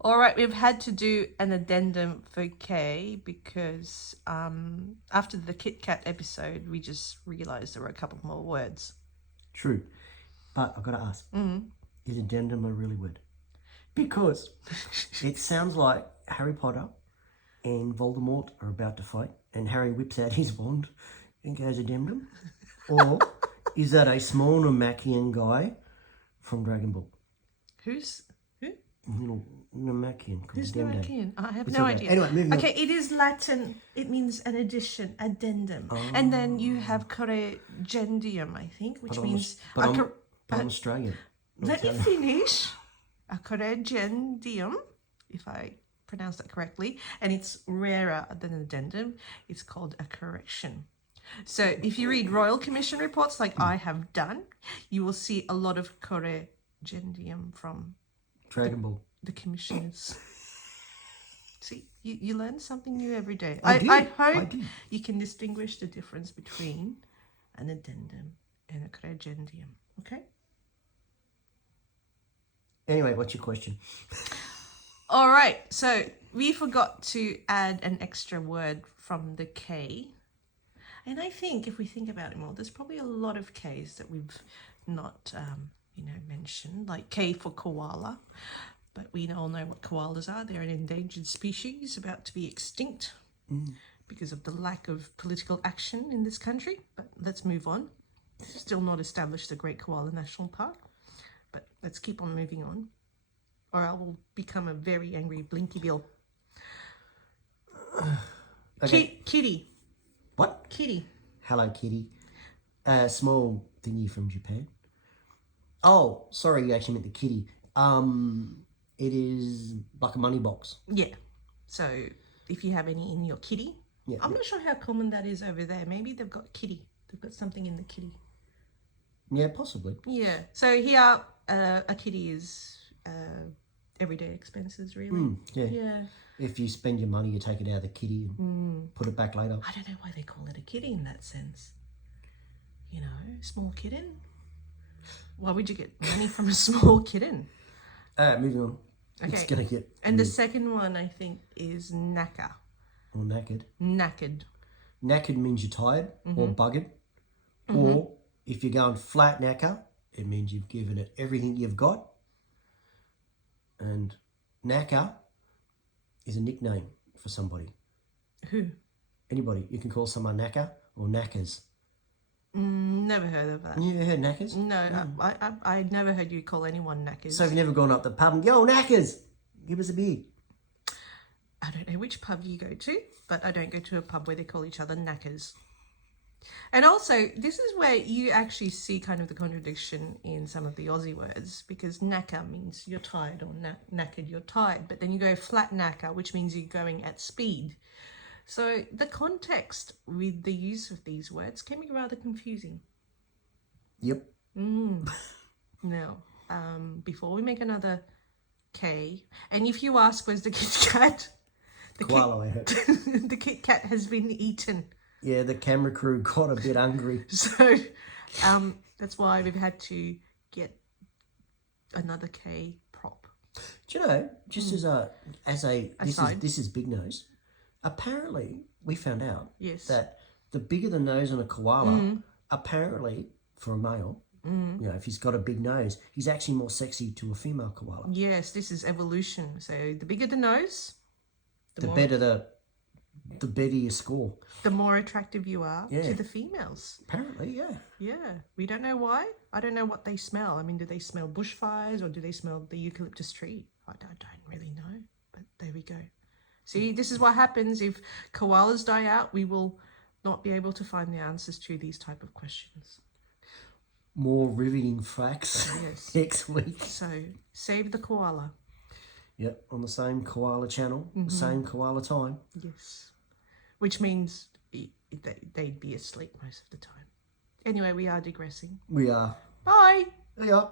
All right, we've had to do an addendum for K because after the Kitkat episode, we just realised there were a couple more words. True. But I've got to ask, is addendum a really word? Because it sounds like Harry Potter and Voldemort are about to fight and Harry whips out his wand and goes addendum. Or is that a small Namekian guy from Dragon Ball? Who's who? Little Namekian. Who's Namekian? I have It's no okay. idea. Anyway, moving on. Okay, it is Latin. It means an addition, addendum. And then you have corrigendum, I think, which means... I'm Australian. Let me finish. A corrigendum, if I pronounce that correctly, and it's rarer than an addendum. It's called a correction. So if you read Royal Commission reports like I have done, you will see a lot of corrigendum from Dragon Ball. the commissioners. See, you learn something new every day. I hope did. you can distinguish the difference between an addendum and a corrigendum. Okay? Anyway, what's your question? All right, so we forgot to add an extra word from the K. And I think if we think about it more, there's probably a lot of Ks that we've not, mentioned, like K for koala. But we all know what koalas are. They're an endangered species about to be extinct because of the lack of political action in this country. But let's move on. Still not established the Great Koala National Park. But let's keep on moving on, or I will become a very angry Blinky Bill. Okay. Kitty. What? Kitty. Hello, Kitty. Small thingy from Japan. Oh, sorry, you actually meant the kitty. It is like a money box. Yeah. So if you have any in your kitty, I'm not sure how common that is over there. Maybe they've got kitty. They've got something in the kitty. Yeah, possibly. Yeah. So here, a kitty is everyday expenses, really. Yeah. If you spend your money, you take it out of the kitty and put it back later. I don't know why they call it a kitty in that sense. You know, small kitten. Why would you get money from a small kitten? Moving on. Okay. It's going to get And the second one, I think, is knacker. Or knackered. Knackered. Knackered means you're tired or buggered. Or if you're going flat knacker, it means you've given it everything you've got. And knacker is a nickname for somebody. Who? Anybody. You can call someone knacker or knackers. Never heard of that. You ever heard knackers? No, I never heard you call anyone knackers. So have you never gone up the pub and go, yo, knackers, give us a beer? I don't know which pub you go to, but I don't go to a pub where they call each other knackers. And also, this is where you actually see kind of the contradiction in some of the Aussie words, because knacker means you're tired, or knackered, you're tired. But then you go flat knacker, which means you're going at speed. So the context with the use of these words can be rather confusing. Yep. Now, before we make another K, and if you ask where's the Kitkat, Koala, I heard. the Kitkat has been eaten. Yeah, the camera crew got a bit hungry. So that's why we've had to get another K prop. Do you know, just Aside. this is big nose. Apparently, we found out Yes. that the bigger the nose on a koala, apparently for a male, you know, if he's got a big nose, he's actually more sexy to a female koala. Yes, this is evolution. So the bigger the nose, The better your score. the more attractive you are to the females. Apparently, yeah. Yeah, we don't know why. I don't know what they smell. I mean, do they smell bushfires or do they smell the eucalyptus tree? I don't really know, but there we go. See, this is what happens if koalas die out. We will not be able to find the answers to these type of questions. More riveting facts next week. So save the koala. Yep, on the same koala channel, the same koala time. Yes, which means they'd be asleep most of the time. Anyway, we are digressing. We are. Bye. Yeah.